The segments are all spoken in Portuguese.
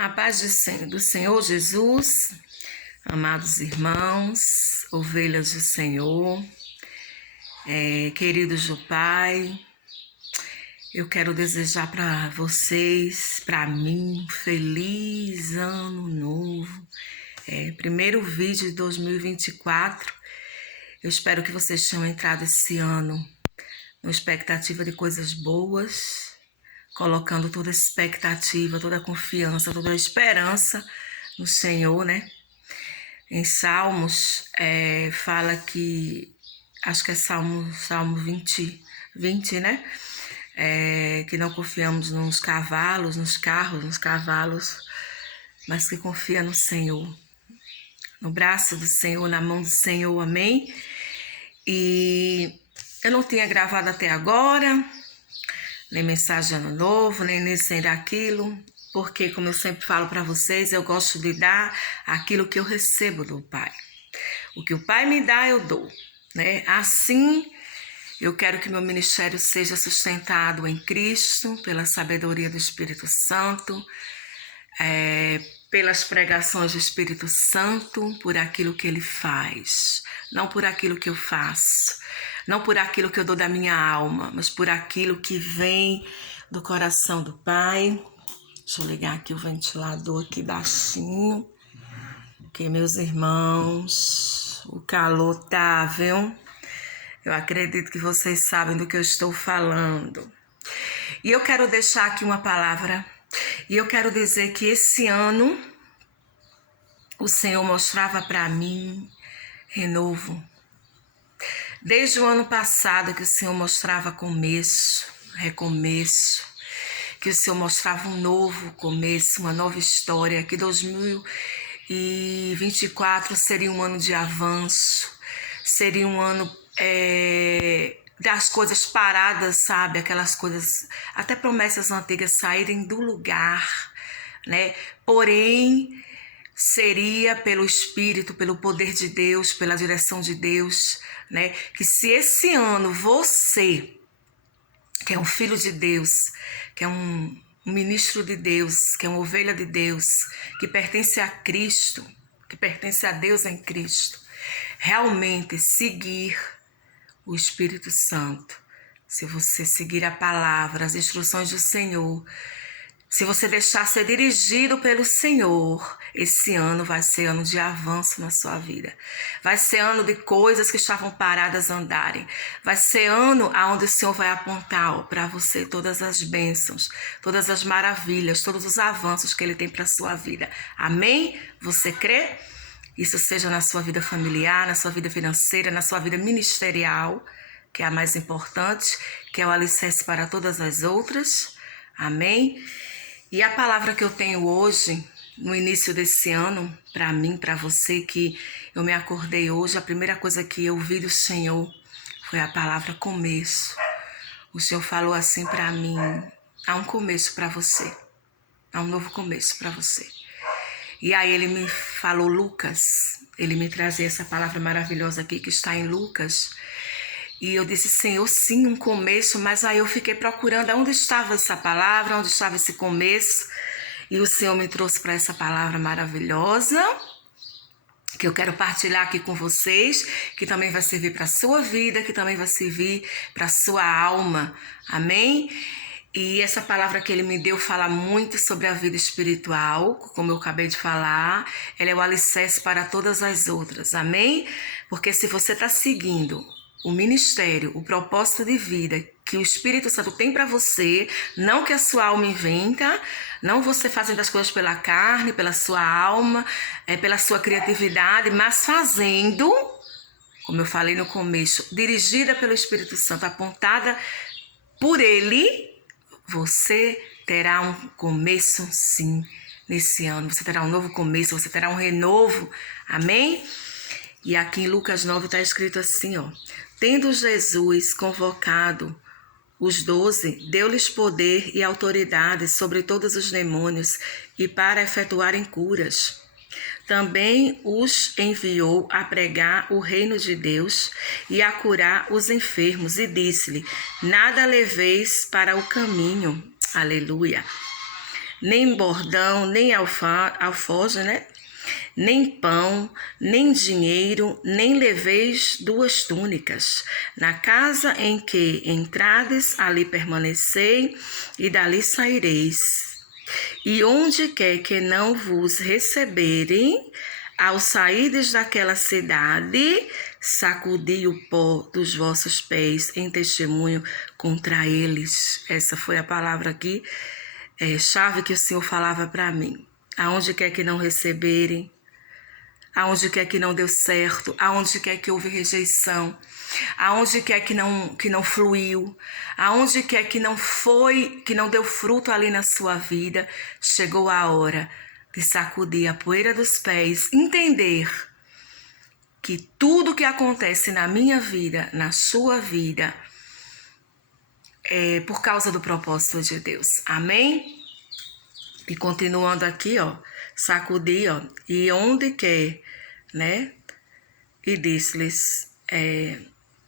A paz do Senhor Jesus, amados irmãos, ovelhas do Senhor, queridos do Pai, eu quero desejar para vocês, para mim, um feliz ano novo. Primeiro vídeo de 2024, eu espero que vocês tenham entrado esse ano na expectativa de coisas boas, colocando toda a expectativa, toda a confiança, toda a esperança no Senhor, né? Em Salmos, fala que, acho que é Salmo 20, né? Que não confiamos nos cavalos, nos carros, nos cavalos, mas que confia no Senhor, no braço do Senhor, na mão do Senhor, amém? E eu não tinha gravado até agora, nem mensagem de ano novo, nem nisso, nem daquilo, porque, como eu sempre falo para vocês, eu gosto de dar aquilo que eu recebo do Pai. O que o Pai me dá, eu dou, né? Assim, eu quero que meu ministério seja sustentado em Cristo, pela sabedoria do Espírito Santo, pelas pregações do Espírito Santo, por aquilo que Ele faz, não por aquilo que eu faço, não por aquilo que eu dou da minha alma, mas por aquilo que vem do coração do Pai. Deixa eu ligar aqui o ventilador aqui baixinho, porque meus irmãos, o calor tá, viu? Eu acredito que vocês sabem do que eu estou falando. E eu quero deixar aqui uma palavra, e eu quero dizer que esse ano o Senhor mostrava para mim renovo. Desde o ano passado que o Senhor mostrava começo, recomeço, que o Senhor mostrava um novo começo, uma nova história, que 2024 seria um ano de avanço, seria um ano das coisas paradas, sabe? Aquelas coisas, até promessas antigas saírem do lugar, né? Porém, seria pelo Espírito, pelo poder de Deus, pela direção de Deus, né? Que se esse ano você, que é um filho de Deus, que é um ministro de Deus, que é uma ovelha de Deus, que pertence a Cristo, que pertence a Deus em Cristo, realmente seguir o Espírito Santo, se você seguir a palavra, as instruções do Senhor, se você deixar ser dirigido pelo Senhor, esse ano vai ser ano de avanço na sua vida. Vai ser ano de coisas que estavam paradas andarem. Vai ser ano onde o Senhor vai apontar para você todas as bênçãos, todas as maravilhas, todos os avanços que Ele tem para a sua vida. Amém? Você crê? Isso seja na sua vida familiar, na sua vida financeira, na sua vida ministerial, que é a mais importante, que é o alicerce para todas as outras. Amém? E a palavra que eu tenho hoje, no início desse ano, para mim, para você, que eu me acordei hoje, a primeira coisa que eu vi do Senhor foi a palavra começo. O Senhor falou assim para mim: há um começo para você, há um novo começo para você. E aí Ele me falou Lucas, Ele me trazia essa palavra maravilhosa aqui que está em Lucas. E eu disse: Senhor, sim, um começo, mas aí eu fiquei procurando onde estava essa palavra, onde estava esse começo. E o Senhor me trouxe para essa palavra maravilhosa, que eu quero partilhar aqui com vocês, que também vai servir para a sua vida, que também vai servir para a sua alma. Amém? E essa palavra que Ele me deu fala muito sobre a vida espiritual, como eu acabei de falar. Ela é o alicerce para todas as outras. Amém? Porque se você está seguindo o ministério, o propósito de vida que o Espírito Santo tem para você, não que a sua alma inventa, não você fazendo as coisas pela carne, pela sua alma, pela sua criatividade, mas fazendo, como eu falei no começo, dirigida pelo Espírito Santo, apontada por Ele, você terá um começo, sim, nesse ano. Você terá um novo começo, você terá um renovo. Amém? E aqui em Lucas 9 está escrito assim, ó: tendo Jesus convocado os 12, deu-lhes poder e autoridade sobre todos os demônios e para efetuarem curas. Também os enviou a pregar o reino de Deus e a curar os enfermos, e disse-lhe: nada leveis para o caminho. Aleluia. nem bordão, nem alforje, né? Nem pão, nem dinheiro, nem leveis 2 túnicas. Na casa em que entrades, ali permanecei, e dali saireis. E onde quer que não vos receberem, ao sairdes daquela cidade, sacudi o pó dos vossos pés em testemunho contra eles. Essa foi a palavra aqui, chave que o Senhor falava para mim. Aonde quer que não receberem, aonde quer que não deu certo, aonde quer que houve rejeição, aonde quer que não fluiu, aonde quer que não foi, que não deu fruto ali na sua vida, chegou a hora de sacudir a poeira dos pés, entender que tudo que acontece na minha vida, na sua vida, é por causa do propósito de Deus. Amém? E continuando aqui, ó, sacudi, ó, e onde quer, né? E disse-lhes,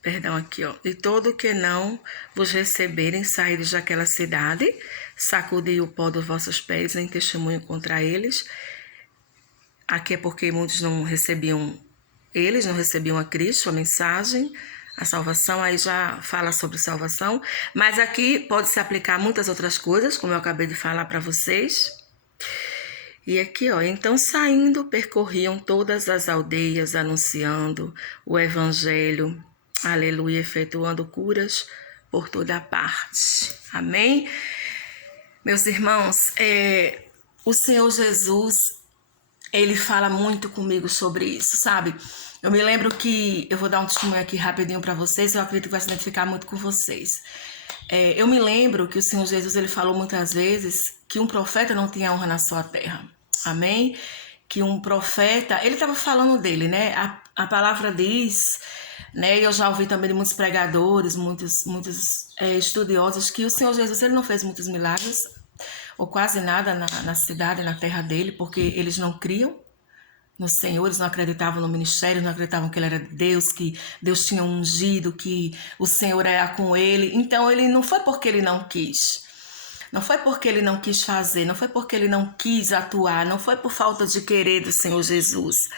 perdão aqui, ó, e todo que não vos receberem, saídos daquela cidade, sacudi o pó dos vossos pés em testemunho contra eles. Aqui é porque muitos não recebiam a Cristo, a mensagem, a salvação, aí já fala sobre salvação, mas aqui pode se aplicar a muitas outras coisas, como eu acabei de falar para vocês. E aqui, ó, então saindo, percorriam todas as aldeias, anunciando o evangelho, aleluia, efetuando curas por toda parte. Amém? Meus irmãos, o Senhor Jesus, Ele fala muito comigo sobre isso, sabe? Eu me lembro que, eu vou dar um testemunho aqui rapidinho para vocês, eu acredito que vai se identificar muito com vocês. Eu me lembro que o Senhor Jesus, Ele falou muitas vezes que um profeta não tinha honra na sua terra. Amém? Que um profeta, ele estava falando dele, né? A palavra diz, né? E eu já ouvi também de muitos pregadores, muitos estudiosos, que o Senhor Jesus, Ele não fez muitos milagres, ou quase nada na cidade, na terra dele, porque eles não criam no Senhor, eles não acreditavam no ministério, não acreditavam que Ele era Deus, que Deus tinha ungido, que o Senhor era com ele. Então, ele não foi porque ele não quis. Não foi porque ele não quis fazer, não foi porque ele não quis atuar, não foi por falta de querer do Senhor Jesus.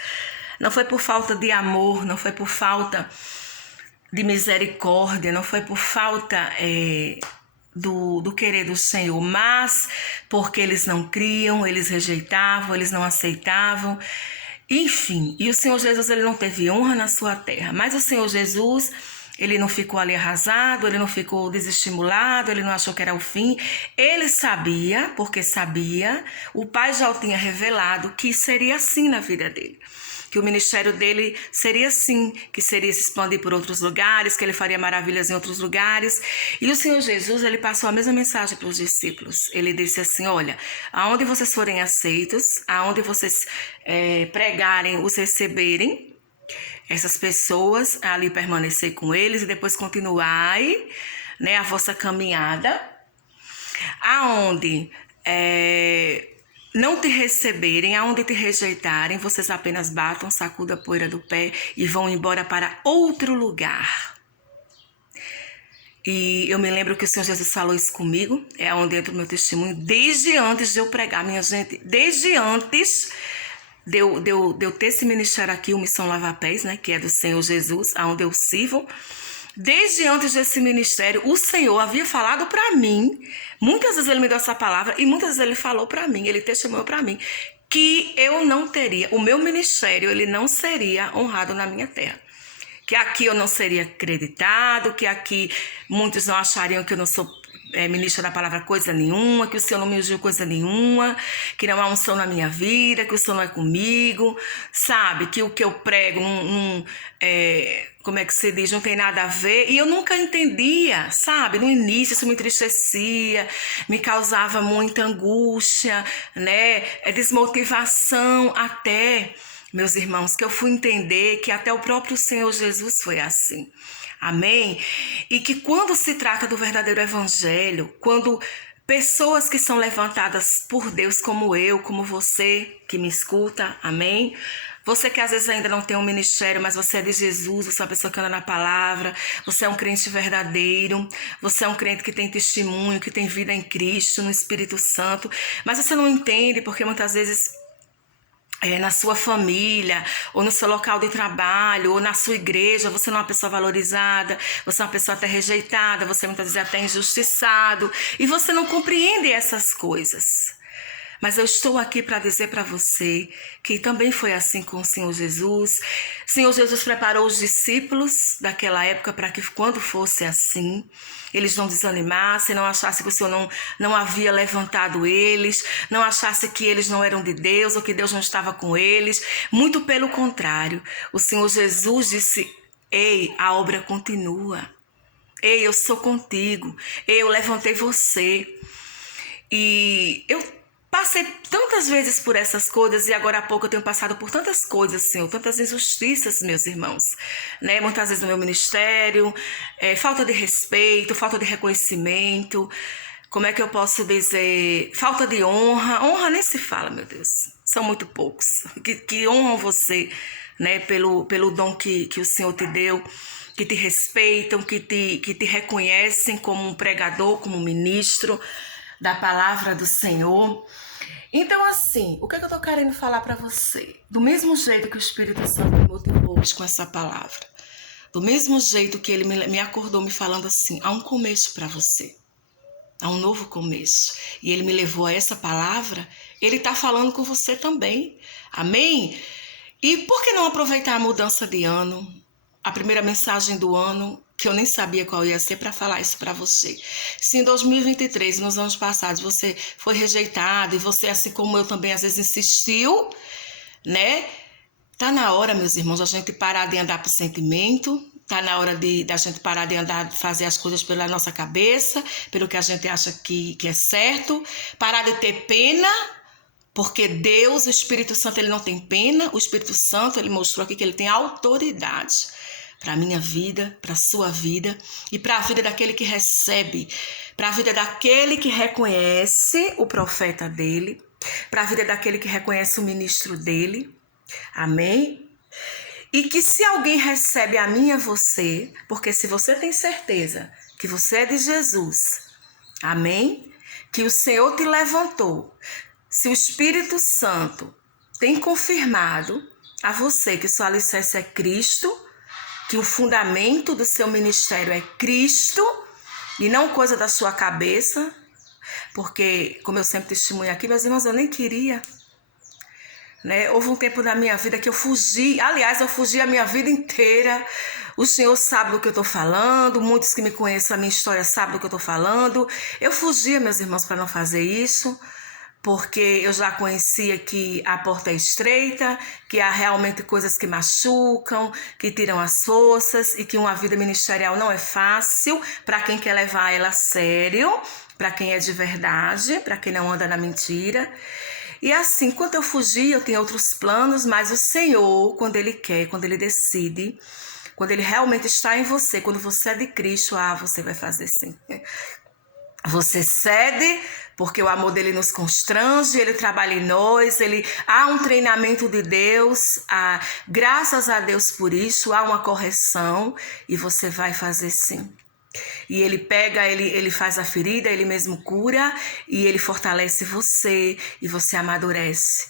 Não foi por falta de amor, não foi por falta de misericórdia, não foi por falta do querer do Senhor, mas porque eles não criam, eles rejeitavam, eles não aceitavam. Enfim, e o Senhor Jesus, ele não teve honra na sua terra, mas o Senhor Jesus, ele não ficou ali arrasado, ele não ficou desestimulado, ele não achou que era o fim. Ele sabia, porque sabia, o Pai já o tinha revelado que seria assim na vida dele. Que o ministério dele seria assim, que seria se expandir por outros lugares, que ele faria maravilhas em outros lugares. E o Senhor Jesus, ele passou a mesma mensagem para os discípulos. Ele disse assim, olha, aonde vocês forem aceitos, aonde vocês pregarem, os receberem, essas pessoas, ali permanecer com eles e depois continuai, né, a vossa caminhada. Aonde não te receberem, aonde te rejeitarem, vocês apenas batam, sacudam a poeira do pé e vão embora para outro lugar. E eu me lembro que o Senhor Jesus falou isso comigo, é onde entra o meu testemunho, desde antes de eu pregar, minha gente, desde antes de eu ter esse ministério aqui, o Missão Lava Pés, né, que é do Senhor Jesus, aonde eu sirvo. Desde antes desse ministério, o Senhor havia falado para mim, muitas vezes ele me deu essa palavra e muitas vezes ele falou para mim, ele testemunhou para mim, que eu não teria, o meu ministério, ele não seria honrado na minha terra. Que aqui eu não seria acreditado, que aqui muitos não achariam que eu não sou ministra da palavra coisa nenhuma, que o Senhor não me ungiu coisa nenhuma, que não há unção na minha vida, que o Senhor não é comigo, sabe? Que o que eu prego como é que se diz, não tem nada a ver. E eu nunca entendia, sabe? No início isso me entristecia, me causava muita angústia, né? Desmotivação até, meus irmãos, que eu fui entender que até o próprio Senhor Jesus foi assim. Amém? E que quando se trata do verdadeiro evangelho, quando pessoas que são levantadas por Deus como eu, como você que me escuta, amém? Você que às vezes ainda não tem um ministério, mas você é de Jesus, você é uma pessoa que anda na palavra, você é um crente verdadeiro, você é um crente que tem testemunho, que tem vida em Cristo, no Espírito Santo, mas você não entende porque muitas vezes na sua família, ou no seu local de trabalho, ou na sua igreja, você não é uma pessoa valorizada, você é uma pessoa até rejeitada, você muitas vezes é até injustiçado, e você não compreende essas coisas. Mas eu estou aqui para dizer para você que também foi assim com o Senhor Jesus. O Senhor Jesus preparou os discípulos daquela época para que quando fosse assim, eles não desanimassem, não achassem que o Senhor não havia levantado eles, não achassem que eles não eram de Deus ou que Deus não estava com eles. Muito pelo contrário, o Senhor Jesus disse: ei, a obra continua. Ei, eu sou contigo. Ei, eu levantei você. E eu passei tantas vezes por essas coisas e agora há pouco eu tenho passado por tantas coisas, Senhor, tantas injustiças, meus irmãos, né? Muitas vezes no meu ministério, falta de respeito, falta de reconhecimento, como é que eu posso dizer? Falta de honra. Honra nem se fala, meu Deus. São muito poucos que honram você, né? Pelo dom que o Senhor te deu, que te respeitam, que te reconhecem como um pregador, como um ministro da palavra do Senhor. Então, assim, o que eu tô querendo falar para você? Do mesmo jeito que o Espírito Santo me motivou hoje com essa palavra, do mesmo jeito que ele me acordou me falando assim, há um começo para você, há um novo começo, e ele me levou a essa palavra, ele tá falando com você também, amém? E por que não aproveitar a mudança de ano, a primeira mensagem do ano, que eu nem sabia qual ia ser, para falar isso para você. Se em 2023, nos anos passados, você foi rejeitado e você, assim como eu também, às vezes insistiu, né? Tá na hora, meus irmãos, a gente parar de andar por sentimento, tá na hora da gente parar de andar, fazer as coisas pela nossa cabeça, pelo que a gente acha que é certo, parar de ter pena, porque Deus, o Espírito Santo, ele não tem pena. O Espírito Santo, ele mostrou aqui que ele tem autoridade para a minha vida, para a sua vida e para a vida daquele que recebe, para a vida daquele que reconhece o profeta dele, para a vida daquele que reconhece o ministro dele. Amém? E que se alguém recebe a mim e a você, porque se você tem certeza que você é de Jesus, amém? Que o Senhor te levantou, se o Espírito Santo tem confirmado a você que sua alicerce é Cristo, que o fundamento do seu ministério é Cristo e não coisa da sua cabeça, porque, como eu sempre testemunho aqui, meus irmãos, eu nem queria, né? Houve um tempo da minha vida que eu fugi, aliás, eu fugi a minha vida inteira. O Senhor sabe do que eu estou falando, muitos que me conhecem a minha história sabem do que eu estou falando. Eu fugia, meus irmãos, para não fazer isso, porque eu já conhecia que a porta é estreita, que há realmente coisas que machucam, que tiram as forças e que uma vida ministerial não é fácil para quem quer levar ela a sério, para quem é de verdade, para quem não anda na mentira. E assim, quando eu fugi, eu tinha outros planos, mas o Senhor, quando Ele quer, quando Ele decide, quando Ele realmente está em você, quando você é de Cristo, você vai fazer sim. Você cede, porque o amor dele nos constrange, ele trabalha em nós, há um treinamento de Deus, graças a Deus por isso, há uma correção e você vai fazer sim. E ele pega, ele faz a ferida, ele mesmo cura e ele fortalece você e você amadurece.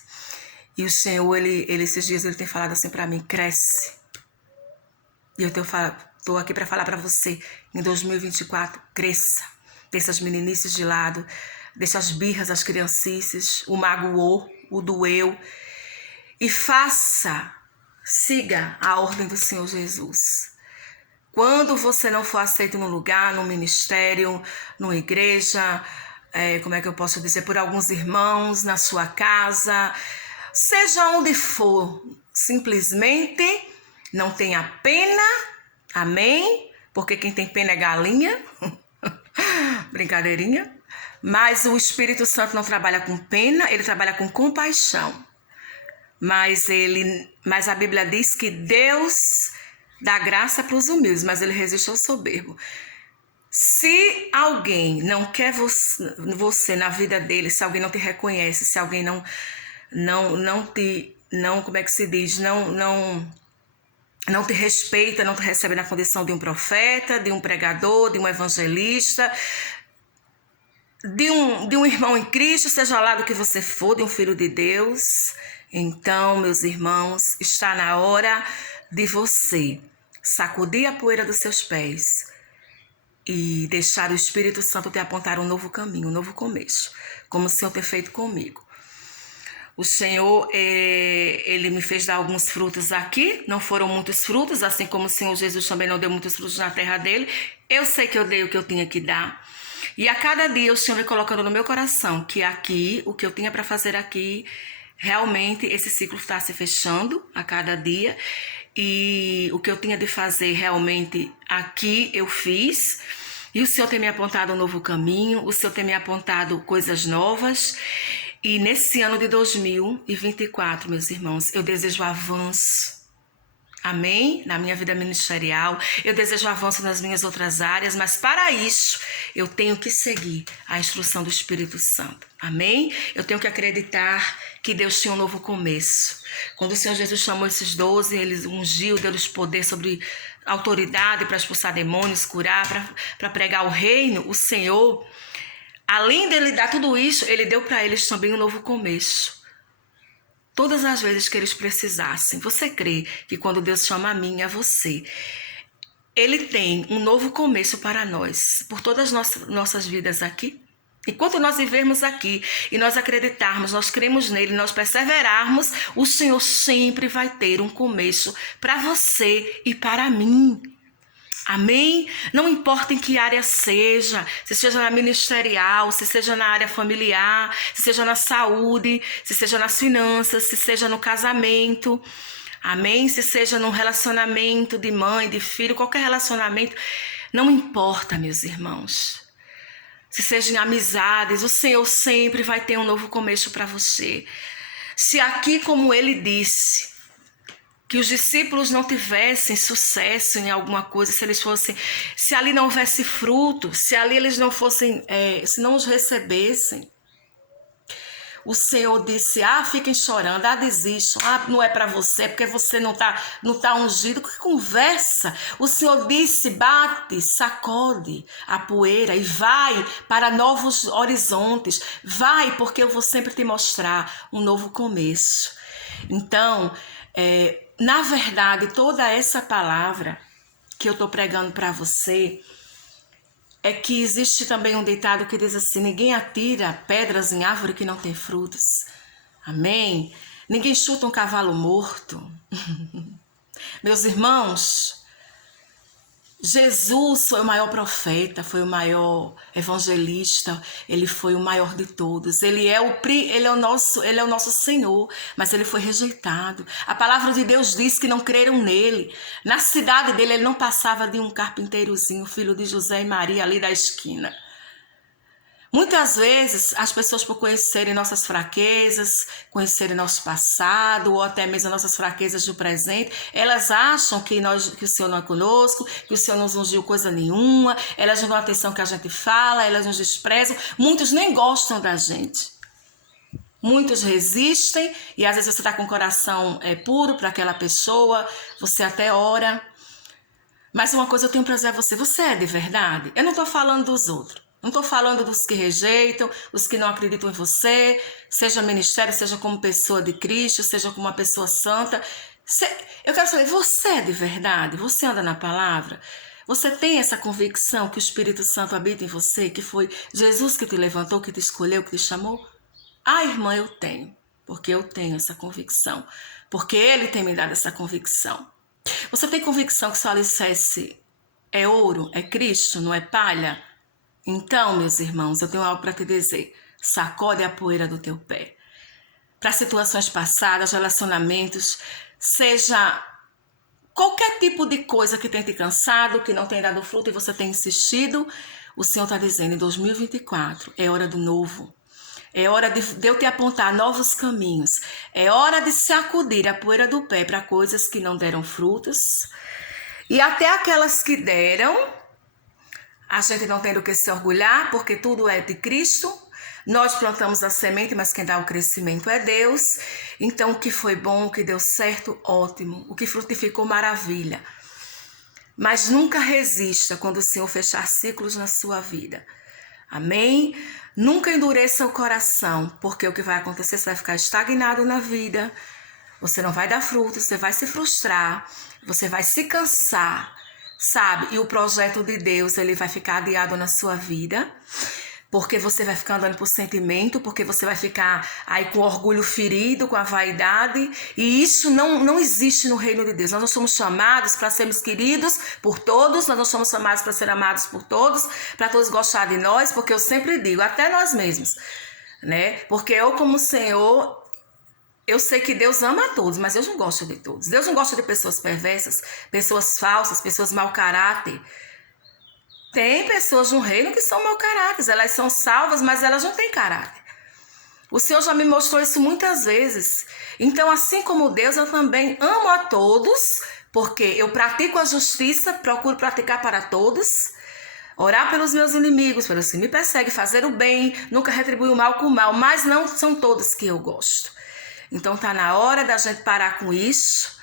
E o Senhor, esses dias ele tem falado assim para mim, cresce. E eu tô aqui para falar para você, em 2024, cresça. Deixa as meninices de lado, deixa as birras, as criancices, o magoou, o doeu. E siga a ordem do Senhor Jesus. Quando você não for aceito num lugar, num ministério, numa igreja, como é que eu posso dizer, por alguns irmãos, na sua casa, seja onde for, simplesmente não tenha pena, amém? Porque quem tem pena é galinha. Brincadeirinha. Mas o Espírito Santo não trabalha com pena, ele trabalha com compaixão. Mas a Bíblia diz que Deus dá graça para os humildes, mas ele resiste ao soberbo. Se alguém não quer você na vida dele, se alguém não te reconhece, se alguém como é que se diz, não te respeita, não te recebe na condição de um profeta, de um pregador, de um evangelista, de um irmão em Cristo, seja lá do que você for, de um filho de Deus. Então, meus irmãos, está na hora de você sacudir a poeira dos seus pés e deixar o Espírito Santo te apontar um novo caminho, um novo começo, como o Senhor tem feito comigo. O Senhor, Ele me fez dar alguns frutos aqui, não foram muitos frutos, assim como o Senhor Jesus também não deu muitos frutos na terra dele. Eu sei que eu dei o que eu tinha que dar. E a cada dia o Senhor vem colocando no meu coração que aqui, o que eu tinha para fazer aqui, realmente esse ciclo está se fechando a cada dia. E o que eu tinha de fazer realmente aqui eu fiz. E o Senhor tem me apontado um novo caminho, o Senhor tem me apontado coisas novas. E nesse ano de 2024, meus irmãos, eu desejo avanço. Amém? Na minha vida ministerial, eu desejo avanço nas minhas outras áreas, mas para isso eu tenho que seguir a instrução do Espírito Santo. Amém? Eu tenho que acreditar que Deus tinha um novo começo. Quando o Senhor Jesus chamou esses 12, ele ungiu, deu-lhes poder sobre autoridade para expulsar demônios, curar, para pregar o reino. O Senhor, além dele dar tudo isso, ele deu para eles também um novo começo. Todas as vezes que eles precisassem. Você crê que quando Deus chama a mim e a você, Ele tem um novo começo para nós, por todas as nossas vidas aqui? Enquanto nós vivermos aqui e nós acreditarmos, nós cremos nele, nós perseverarmos, o Senhor sempre vai ter um começo para você e para mim. Amém? Não importa em que área seja, se seja na ministerial, se seja na área familiar, se seja na saúde, se seja nas finanças, se seja no casamento, amém? Se seja num relacionamento de mãe, de filho, qualquer relacionamento, não importa, meus irmãos. Se seja em amizades, o Senhor sempre vai ter um novo começo para você. Se aqui, como ele disse, que os discípulos não tivessem sucesso em alguma coisa, se ali não houvesse fruto, se ali eles não fossem, se não os recebessem, o Senhor disse, fiquem chorando, desistam, não é para você, porque você não tá ungido. Que conversa! O Senhor disse, bate, sacode a poeira e vai para novos horizontes, vai, porque eu vou sempre te mostrar um novo começo. Então, na verdade, toda essa palavra que eu estou pregando para você é que existe também um ditado que diz assim: ninguém atira pedras em árvore que não tem frutos. Amém? Ninguém chuta um cavalo morto. Meus irmãos, Jesus foi o maior profeta, foi o maior evangelista, ele foi o maior de todos. Ele é o nosso Senhor, mas ele foi rejeitado. A palavra de Deus diz que não creram nele. Na cidade dele, ele não passava de um carpinteirozinho, filho de José e Maria, ali da esquina. Muitas vezes, as pessoas, por conhecerem nossas fraquezas, conhecerem nosso passado, ou até mesmo nossas fraquezas do presente, elas acham que o Senhor não é conosco, que o Senhor não nos ungiu coisa nenhuma, elas não dão atenção que a gente fala, elas nos desprezam. Muitos nem gostam da gente. Muitos resistem, e às vezes você está com o coração puro para aquela pessoa, você até ora. Mas uma coisa eu tenho para dizer a você, você é de verdade? Eu não estou falando dos outros. Não estou falando dos que rejeitam, os que não acreditam em você, seja ministério, seja como pessoa de Cristo, seja como uma pessoa santa. Eu quero saber, você é de verdade? Você anda na palavra? Você tem essa convicção que o Espírito Santo habita em você, que foi Jesus que te levantou, que te escolheu, que te chamou? Irmã, eu tenho, porque eu tenho essa convicção, porque Ele tem me dado essa convicção. Você tem convicção que seu alicerce é ouro, é Cristo, não é palha? Então, meus irmãos, eu tenho algo para te dizer. Sacode a poeira do teu pé. Para situações passadas, relacionamentos, seja qualquer tipo de coisa que tenha te cansado, que não tenha dado fruto e você tem insistido, o Senhor está dizendo, em 2024, é hora do novo. É hora de eu te apontar novos caminhos. É hora de sacudir a poeira do pé para coisas que não deram frutos. E até aquelas que deram, a gente não tem do que se orgulhar, porque tudo é de Cristo, Nós plantamos a semente, mas quem dá o crescimento é Deus. Então, o que foi bom, o que deu certo, ótimo. O que frutificou, maravilha. Mas nunca resista quando o Senhor fechar ciclos na sua vida. Amém? Nunca endureça o coração, porque o que vai acontecer, você vai ficar estagnado na vida, você não vai dar fruto, você vai se frustrar, você vai se cansar, sabe? E o projeto de Deus, ele vai ficar adiado na sua vida, porque você vai ficar andando por sentimento, porque você vai ficar aí com orgulho ferido, com a vaidade, e isso não existe no reino de Deus. Nós não somos chamados para sermos queridos por todos, nós não somos chamados para ser amados por todos, para todos gostarem de nós, porque eu sempre digo, até nós mesmos, né? Porque eu, como Senhor, eu sei que Deus ama a todos, mas Deus não gosta de todos. Deus não gosta de pessoas perversas, pessoas falsas, pessoas mau caráter. Tem pessoas no reino que são mau caráter, elas são salvas, mas elas não têm caráter. O Senhor já me mostrou isso muitas vezes. Então, assim como Deus, eu também amo a todos, porque eu pratico a justiça, procuro praticar para todos, orar pelos meus inimigos, pelos que me perseguem, fazer o bem, nunca retribuir o mal com o mal, mas não são todos que eu gosto. Então, tá na hora da gente parar com isso.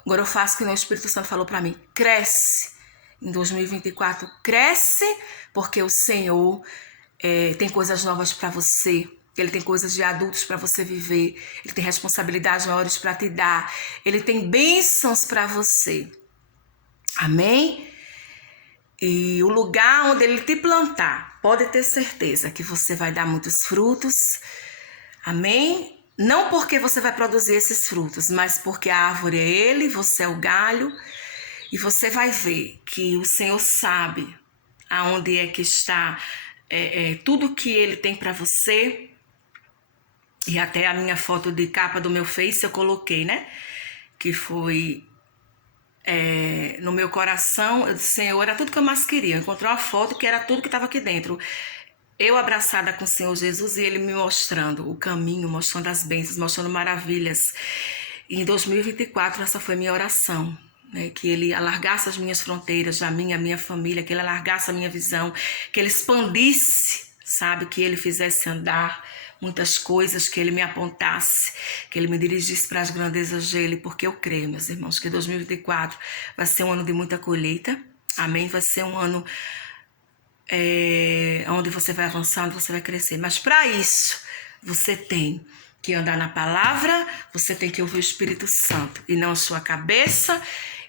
Agora eu faço o que o Espírito Santo falou para mim, cresce. Em 2024, cresce, porque o Senhor tem coisas novas para você. Ele tem coisas de adultos para você viver. Ele tem responsabilidades maiores para te dar. Ele tem bênçãos para você. Amém? E o lugar onde ele te plantar, pode ter certeza que você vai dar muitos frutos. Amém? Não porque você vai produzir esses frutos, mas porque a árvore é ele, você é o galho. E você vai ver que o Senhor sabe aonde é que está tudo que Ele tem para você. E até a minha foto de capa do meu Face eu coloquei, né? Que foi no meu coração. Eu disse, Senhor, era tudo que eu mais queria. Eu encontrei uma foto que era tudo que estava aqui dentro. Eu abraçada com o Senhor Jesus e Ele me mostrando o caminho, mostrando as bênçãos, mostrando maravilhas. E em 2024 essa foi minha oração. Que Ele alargasse as minhas fronteiras, a minha família, que Ele alargasse a minha visão, que Ele expandisse, sabe, que Ele fizesse andar muitas coisas, que Ele me apontasse, que Ele me dirigisse para as grandezas dEle, porque eu creio, meus irmãos, que 2024 vai ser um ano de muita colheita, amém? Vai ser um ano onde você vai avançando, você vai crescer, mas para isso você tem que andar na palavra, você tem que ouvir o Espírito Santo e não a sua cabeça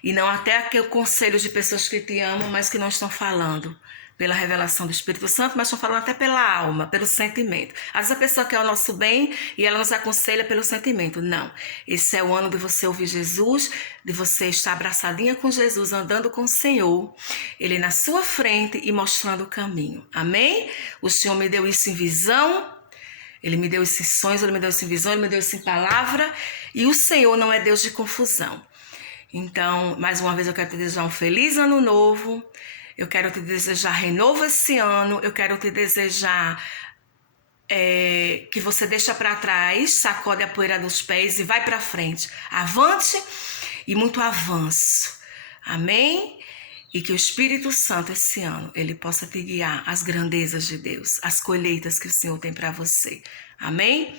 e não até aquele conselho de pessoas que te amam, mas que não estão falando pela revelação do Espírito Santo, mas estão falando até pela alma, pelo sentimento. Às vezes a pessoa quer o nosso bem e ela nos aconselha pelo sentimento. Não, esse é o ano de você ouvir Jesus, de você estar abraçadinha com Jesus, andando com o Senhor, Ele na sua frente e mostrando o caminho. Amém? O Senhor me deu isso em visão, Ele me deu esses sonhos, Ele me deu isso em visão, Ele me deu isso em palavra, e o Senhor não é Deus de confusão. Então, mais uma vez eu quero te desejar um feliz ano novo, eu quero te desejar renovo esse ano, eu quero te desejar que você deixa para trás, sacode a poeira dos pés e vai para frente. Avante e muito avanço. Amém? E que o Espírito Santo esse ano, ele possa te guiar às grandezas de Deus, às colheitas que o Senhor tem para você. Amém?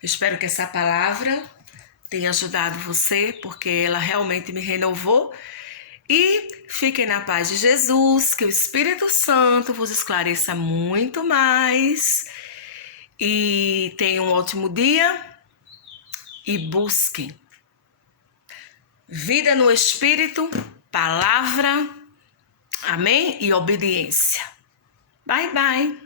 Eu espero que essa palavra tenha ajudado você, porque ela realmente me renovou. E fiquem na paz de Jesus, que o Espírito Santo vos esclareça muito mais. E tenham um ótimo dia e busquem vida no Espírito, palavra, amém? E obediência. Bye, bye.